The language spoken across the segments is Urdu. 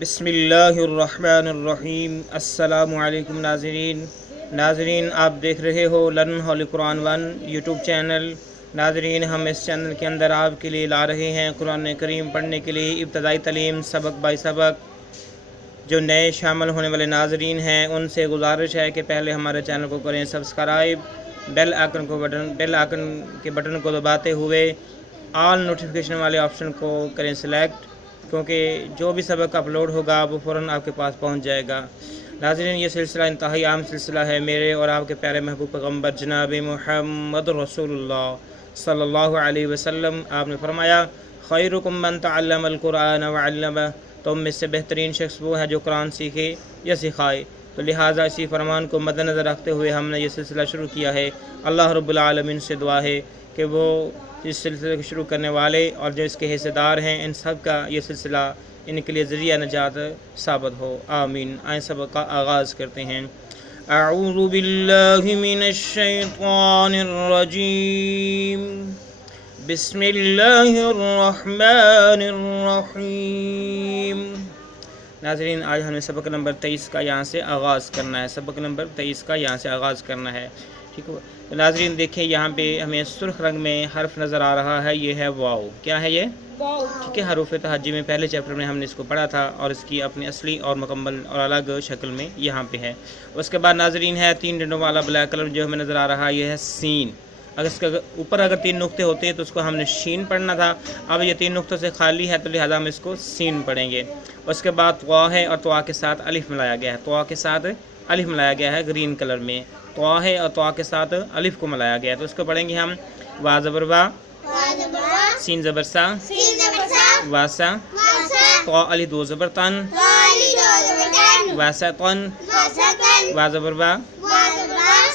بسم اللہ الرحمن الرحیم۔ السلام علیکم ناظرین، آپ دیکھ رہے ہو learn holy Quran 1 YouTube channel. ناظرین، ہم اس چینل کے اندر آپ کے لیے لا رہے ہیں قرآن کریم پڑھنے کے لیے ابتدائی تعلیم سبق بائی سبق۔ جو نئے شامل ہونے والے ناظرین ہیں ان سے گزارش ہے کہ پہلے ہمارے چینل کو کریں سبسکرائب، بیل آئکن کے بٹن کو دباتے ہوئے آل نوٹیفیکیشن والے آپشن کو کریں سلیکٹ، کیونکہ جو بھی سبق اپلوڈ ہوگا وہ فوراً آپ کے پاس پہنچ جائے گا۔ ناظرین، یہ سلسلہ انتہائی عام سلسلہ ہے میرے اور آپ کے پیارے محبوب پیغمبر جناب محمد رسول اللہ صلی اللہ علیہ وسلم۔ آپ نے فرمایا خیرکم من تعلم القرآن وعلمہ، تم میں سے بہترین شخص وہ ہے جو قرآن سیکھے یا سکھائے۔ تو لہٰذا اسی فرمان کو مد نظر رکھتے ہوئے ہم نے یہ سلسلہ شروع کیا ہے۔ اللہ رب العالمین سے دعا ہے کہ وہ اس سلسلے کو شروع کرنے والے اور جو اس کے حصے دار ہیں ان سب کا یہ سلسلہ ان کے لیے ذریعہ نجات ثابت ہو، آمین۔ آئیں سبق کا آغاز کرتے ہیں۔ اعوذ باللہ من الشیطان الرجیم، بسم اللہ الرحمن الرحیم۔ ناظرین، آج ہمیں سبق نمبر 23 کا یہاں سے آغاز کرنا ہے، سبق نمبر 23 کا یہاں سے آغاز کرنا ہے، ٹھیک ہے۔ تو ناظرین دیکھیں، یہاں پہ ہمیں سرخ رنگ میں حرف نظر آ رہا ہے، یہ ہے واو۔ کیا ہے یہ؟ واو، ٹھیک ہے۔ حروف تہجی میں پہلے چیپٹر میں ہم نے اس کو پڑھا تھا اور اس کی اپنی اصلی اور مکمل اور الگ شکل میں یہاں پہ ہے۔ اس کے بعد ناظرین ہے 3 ڈنڈوں والا بلیک کلر جو ہمیں نظر آ رہا ہے، یہ ہے سین۔ اگر اس کے اوپر اگر 3 نقطے ہوتے تو اس کو ہم نے شین پڑھنا تھا، اب یہ 3 نقطوں سے خالی ہے تو لہٰذا ہم اس کو سین پڑھیں گے۔ اس کے بعد طوا ہے اور طوا کے ساتھ الف ملایا گیا ہے، طوا کے ساتھ الف ملایا گیا ہے گرین کلر میں، طوا ہے اور طوا کے ساتھ الف کو ملایا گیا ہے، تو اس کو پڑھیں گے ہم وا زبر وا، سین زبر سا، واسا، طوا الف 2 زبر تن، واسا تن، وا زبر وا،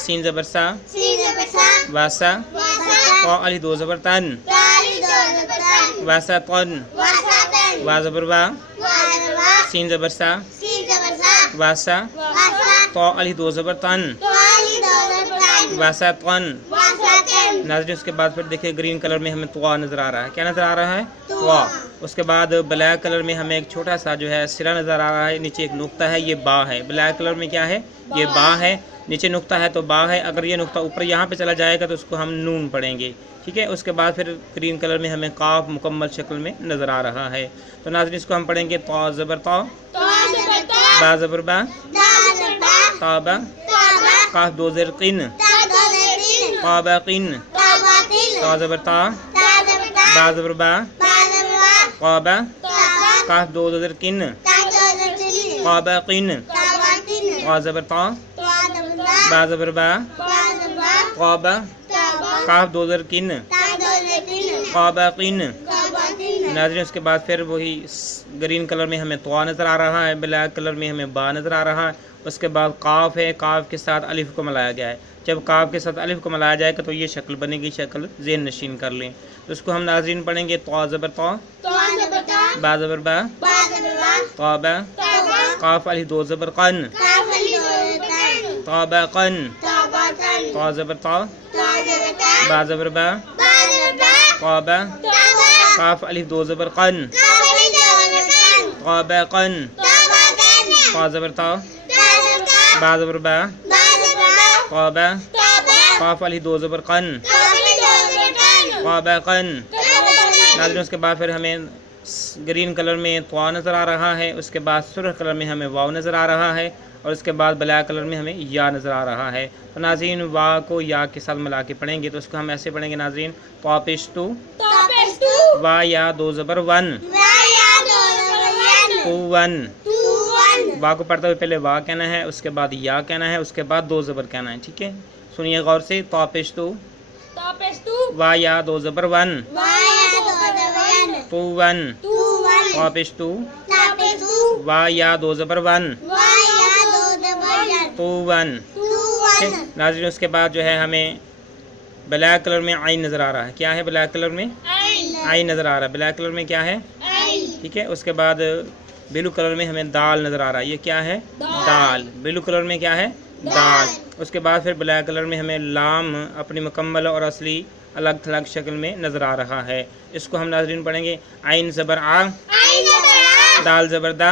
سین زبر سا، واسا، طوا الف 2 زبر تن، واسا تن، وا زبر وا، سین زبر سا، واسا، طوا الف 2 زبر تن، واسا تن۔ ناظرین اس کے بعد پھر دیکھیں گرین کلر میں ہمیں طوا نظر آ رہا ہے، کیا نظر آ رہا ہے؟ طوا۔ اس کے بعد بلیک کلر میں ہمیں ایک چھوٹا سا جو ہے سرا نظر آ رہا ہے، نیچے ایک نقطہ ہے، یہ با ہے۔ بلیک کلر میں کیا ہے؟ یہ با ہے، نیچے نقطہ ہے تو با ہے۔ اگر یہ نقطہ اوپر یہاں پہ چلا جائے گا تو اس کو ہم نون پڑھیں گے، ٹھیک ہے۔ اس کے بعد پھر گرین کلر میں ہمیں قاف مکمل شکل میں نظر آ رہا ہے، تو ناظرین اس کو ہم پڑھیں گے طا زبر طا، با زبر با، تا با، قاف 2 زیر قن، قا با قن، تا زبر تا، با زبر با، قا با، قاف 2 زیر قن، قا با قن، قا زبر تا، با زبر با، قا با، قاف 2 زیر قن، قا با قن۔ ناظرین اس کے بعد پھر وہی گرین کلر میں ہمیں طوا نظر آ رہا ہے، بلیک کلر میں ہمیں با نظر آ رہا ہے۔ اس کے بعد قاف ہے، قاف کے ساتھ الف کو ملایا گیا ہے۔ جب قاف کے ساتھ الف کو ملایا جائے گا تو یہ شکل بنے گی، شکل ذہن نشین کر لیں۔ تو اس کو ہم ناظرین پڑھیں گے طوا زبر طوا، با زبر با، طوا با، قاف الف 2 زبر قن، طوا با قن، طوا زبر طوا، با زبر با، طوا با، قاف الف 2 زبر قن، طوا با قن، طوا زبر طوا، با زبر با، طوا با، قاف الف 2 زبر قن، طوا با قن۔ ناظرین اس کے بعد پھر ہمیں گرین کلر میں طوا نظر آ رہا ہے، اس کے بعد سرخ کلر میں ہمیں واو نظر آ رہا ہے، اور اس کے بعد بلیک کلر میں ہمیں یا نظر آ رہا ہے۔ تو ناظرین وا کو یا کے ساتھ ملا کے پڑھیں گے تو اس کو ہم ایسے پڑھیں گے ناظرین طوا پیش تو، وا یا 2 زبر ون، تو ون۔ وا کو پڑھتے ہوئے پہلے وا کہنا ہے، اس کے بعد یا کہنا ہے، اس کے بعد 2 زبر کہنا ہے، ٹھیک ہے۔ سنیے غور سے، طوا پیش تو، وا یا 2 زبر ون، تو ون، طوا پیش تو، وا یا 2 زبر ون، تو ون۔ ناظرین اس کے بعد جو ہے ہمیں بلیک کلر میں عین نظر آ رہا ہے، کیا ہے بلیک کلر میں؟ عین نظر آ رہا ہے، بلیک کلر میں کیا ہے؟ ٹھیک ہے۔ اس کے بعد بلو کلر میں ہمیں دال نظر آ رہا ہے، یہ کیا ہے؟ دال۔ بلو کلر میں کیا ہے؟ دال۔ اس کے بعد پھر بلیک کلر میں ہمیں لام اپنی مکمل اور اصلی الگ تھلگ شکل میں نظر آ رہا ہے۔ اس کو ہم ناظرین پڑھیں گے عین زبر آ، دال زبر دا،